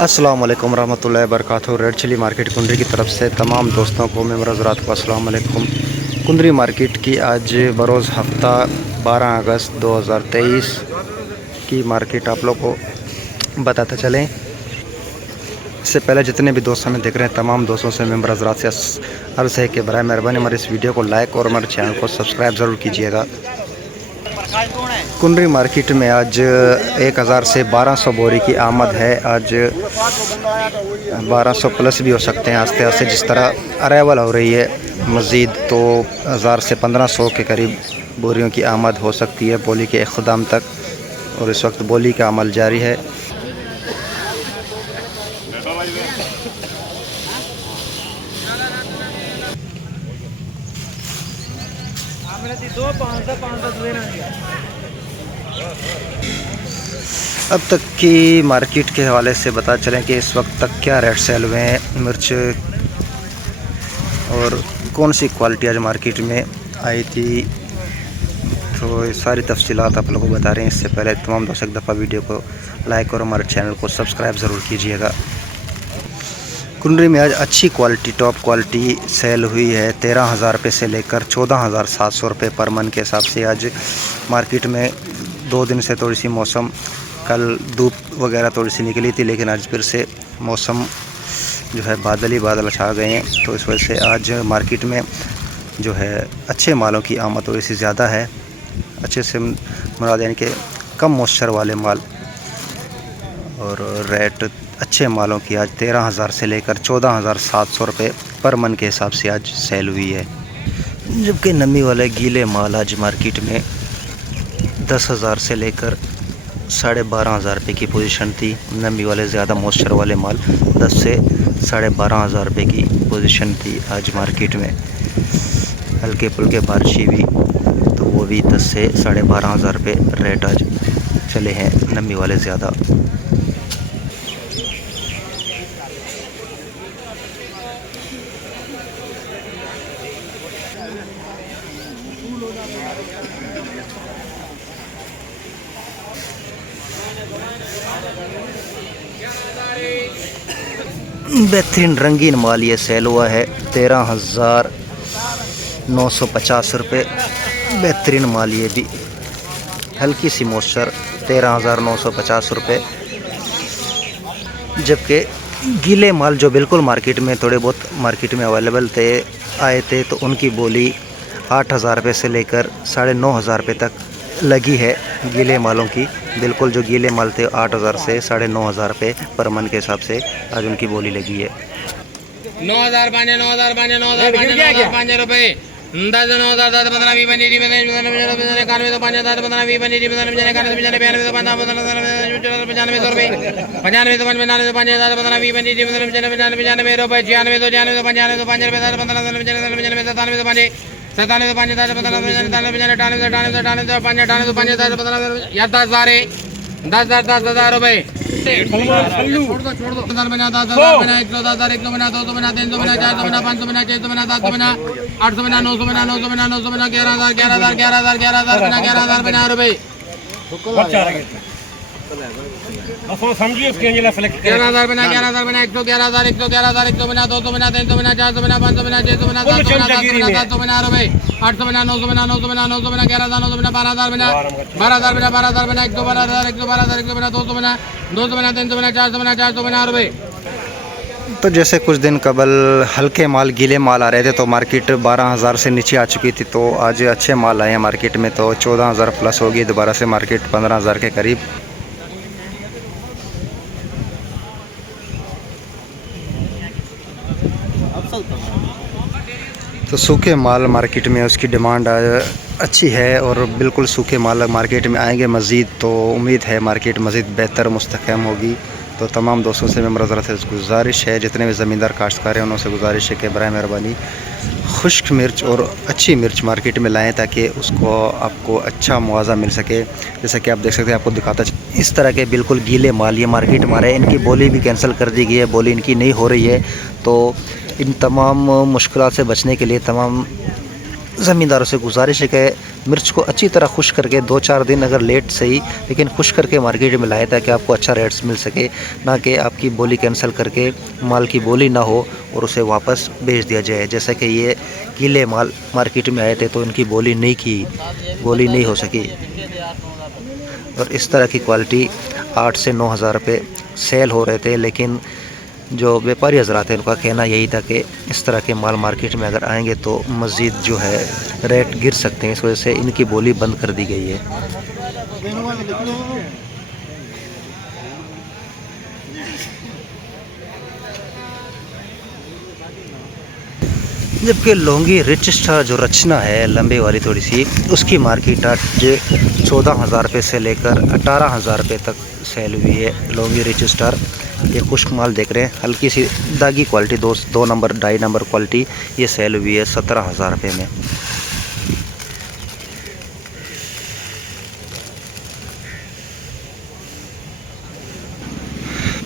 अस्सलाम वालेकुम रहमतुल्लाहि व बरकातहू। रेड चिली मार्केट कुंदरी की तरफ से तमाम दोस्तों को मेरे हज़रात को अस्सलाम वालेकुम। कुंदरी मार्केट की आज बरोज़ हफ़्ता 12 अगस्त 2023 की मार्केट आप लोग को बताते चलें। इससे पहले जितने भी दोस्त हमें देख रहे हैं तमाम दोस्तों से मेरे हज़रात से अर्ज़ है कि बराए मेहरबानी हमारे इस वीडियो को लाइक और हमारे चैनल को सब्सक्राइब ज़रूर कीजिएगा। कुंडरी मार्केट में आज 1000 से 1200 बोरी की आमद है। आज 1200 प्लस भी हो सकते हैं आस्ते आस्ते जिस तरह अराइवल हो रही है। मज़ीद तो 1000 से 1500 के करीब बोरियों की आमद हो सकती है बोली के इख्तिताम तक, और इस वक्त बोली का अमल जारी है। अब तक की मार्केट के हवाले से बता चलें कि इस वक्त तक क्या रेट सेल हुए हैं मिर्च और कौन सी क्वालिटी आज मार्केट में आई थी, तो ये सारी तफसीलात आप लोगों को बता रहे हैं। इससे पहले तमाम दोस्त एक दफ़ा वीडियो को लाइक और हमारे चैनल को सब्सक्राइब ज़रूर कीजिएगा। कुंडरी में आज अच्छी क्वालिटी टॉप क्वालिटी सेल हुई है। 13,000 रुपये से लेकर 14,700 रुपये पर मन के हिसाब से आज मार्केट में 2 दिन से थोड़ी सी मौसम, कल धूप वगैरह थोड़ी सी निकली थी, लेकिन आज फिर से मौसम जो है बादल ही बादल छा गए हैं, तो इस वजह से आज मार्केट में जो है अच्छे मालों की आमद थोड़ी सी ज़्यादा है। अच्छे से मुराद यानी कि कम मॉइस्चर वाले माल और रेट अच्छे मालों की आज 13,000 से लेकर 14,700 रुपये पर मन के हिसाब से आज सेल हुई है। जबकि नमी वाले गीले माल आज मार्केट में 10,000 से लेकर 12,500 रुपये की पोजीशन थी। नमी वाले ज़्यादा मॉइस्चर वाले माल 10 से 12,500 रुपये की पोजीशन थी आज मार्केट में। हल्के फुल्के बारिशी भी तो वो भी 10 से 12,500 रुपये रेट आज चले हैं, नमी वाले ज़्यादा। बेहतरीन रंगीन माल ये सेल हुआ है 13,950 रुपये। बेहतरीन माल ये भी, हल्की सी मॉइस्चर 13,950 रुपये। जबकि गीले माल जो बिल्कुल मार्केट में थोड़े बहुत मार्केट में अवेलेबल आए थे तो उनकी बोली 8,000 रुपये से लेकर 9,500 रुपये तक लगी है। गीले मालों की बिल्कुल जो गीले माल थे 8,000 से 9,500 रुपये पर मन के हिसाब से आज उनकी बोली लगी है। 9,000 रुपये 10 9,000 10 15 20 25 30 31 5 10 15 20 25 30 31 95 रुपये 95 तो 5 10 15 20 25 30 रुपये 96 रुपये 96 तो 95 5 रुपये 10 15 97 तो 5 10 15 10,000 रुपये 10,000 छोड़ दो 10,000 बना 10,000 बना 1,000 1 बना 200 बना 300 बना 400 बना 500 बना 600 बना 700 बना 800 बना 900 बना 900 बना 900 बना 11,000 बना 11,000 बना रुपये 11,000 बना 111,000 बना 111,000 111,000 बना 200 बना 300 बना 400 बना 500 बना 600 बना 700 बना 700 बना रुपये 800 बना 900 बना 900 बना 900 बना 11,000 900 बना 12,000 बना 12,000 बना 12,000 बना 112,000 112,000 बना 200 बना 200 बना 300 बना 400 बना रुपये। तो जैसे कुछ दिन कबल हल्के माल गीले माल आ रहे थे तो मार्केट 12,000 से नीचे आ चुकी थी, तो आज अच्छे माल आए हैं मार्केट में तो 14,000 प्लस होगी दोबारा से मार्केट 15,000 के करीब। तो सूखे माल मार्केट में उसकी डिमांड अच्छी है और बिल्कुल सूखे माल मार्केट में आएंगे मज़ीद, तो उम्मीद है मार्केट मज़ीद बेहतर मुस्तहकम होगी। तो तमाम दोस्तों से मेरी ज़रा से गुजारिश है, जितने भी ज़मींदार काश्तकार हैं उनसे गुजारिश है कि बराए मेहरबानी खुश्क मिर्च और अच्छी मिर्च मार्केट में लाएं ताकि उसको आपको अच्छा मुआवजा मिल सके। जैसा कि आप देख सकते हैं, आपको दिखाता इस तरह के बिल्कुल गीले माल ये मार्केट में आ रहे हैं। इनकी बोली भी कैंसिल कर दी गई है, बोली इनकी नहीं हो रही है। तो इन तमाम मुश्किलात से बचने के लिए तमाम ज़मींदारों से गुजारिश है कि मिर्च को अच्छी तरह खुश करके 2-4 दिन अगर लेट सही लेकिन खुश करके मार्केट में लाए ताकि आपको अच्छा रेट्स मिल सके, ना कि आपकी बोली कैंसिल करके माल की बोली ना हो और उसे वापस भेज दिया जाए। जैसा कि ये गीले माल मार्केट में आए थे तो इनकी बोली नहीं हो सकी और इस तरह की क्वालिटी 8 से 9 हज़ार रुपये सेल हो रहे थे। लेकिन जो व्यापारी हजरात हैं उनका कहना यही था कि इस तरह के माल मार्केट में अगर आएंगे तो मज़ीद जो है रेट गिर सकते हैं, इस वजह से इनकी बोली बंद कर दी गई है। जबकि लौंगी रिच स्टार जो रचना है लंबे वाली थोड़ी सी, उसकी मार्केट आज 14,000 रुपये से लेकर 18,000 रुपये तक सेल हुई है। लौंगी रिच स्टार ये खुश्क माल देख रहे हैं, हल्की सी दागी क्वालिटी 2 नंबर 2.5 नंबर क्वालिटी, ये सेल हुई है 17,000 रुपये में।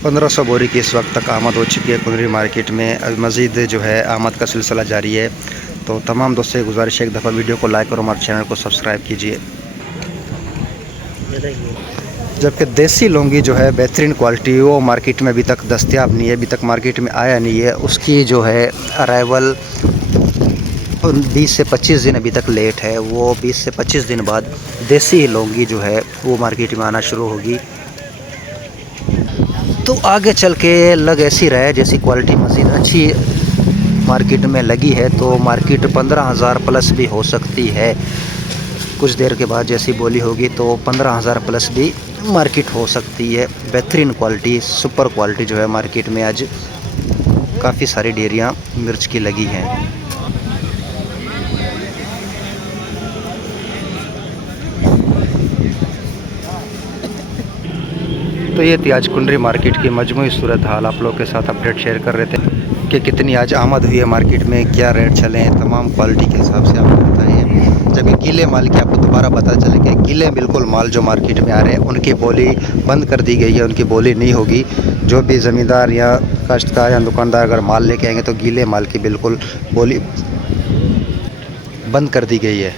पंद्रह 1500 बोरी की इस वक्त तक आमद हो चुकी है कुंदरी मार्केट में। अब मज़ीद जो है आमद का सिलसिला जारी है। तो तमाम दोस्तों से गुजारिश है एक दफ़ा वीडियो को लाइक और हमारे चैनल को सब्सक्राइब कीजिए। जबकि देसी लौंगी जो है बेहतरीन क्वालिटी वो मार्केट में अभी तक दस्तयाब नहीं है, अभी तक मार्केट में आया नहीं है। उसकी जो है अराइवल 20 से 25 दिन अभी तक लेट है। वो 20 से 25 दिन बाद देसी लौंगी जो है वो मार्केट में आना शुरू होगी। तो आगे चल के लग ऐसी रहा है जैसी क्वालिटी मज़ीद अच्छी मार्केट में लगी है तो मार्केट 15,000 प्लस भी हो सकती है। कुछ देर के बाद जैसी बोली होगी तो 15,000 प्लस भी मार्केट हो सकती है। बेहतरीन क्वालिटी सुपर क्वालिटी जो है मार्केट में आज काफ़ी सारी डेयरियाँ मिर्च की लगी हैं। तो ये थी आज कुंडरी मार्केट की मजमूई सूरत हाल, आप लोग के साथ अपडेट शेयर कर रहे थे कि कितनी आज आमद हुई है मार्केट में, क्या रेट चले हैं, तमाम क्वालिटी के हिसाब से आपको बताइए। जब ये गीले माल की आपको दोबारा पता चले कि गीले बिल्कुल माल जो मार्केट में आ रहे हैं उनकी बोली बंद कर दी गई है, उनकी बोली नहीं होगी। जो भी ज़मींदार या काश्तकार या दुकानदार अगर माल लेके आएंगे तो गीले माल की बिल्कुल बोली बंद कर दी गई है।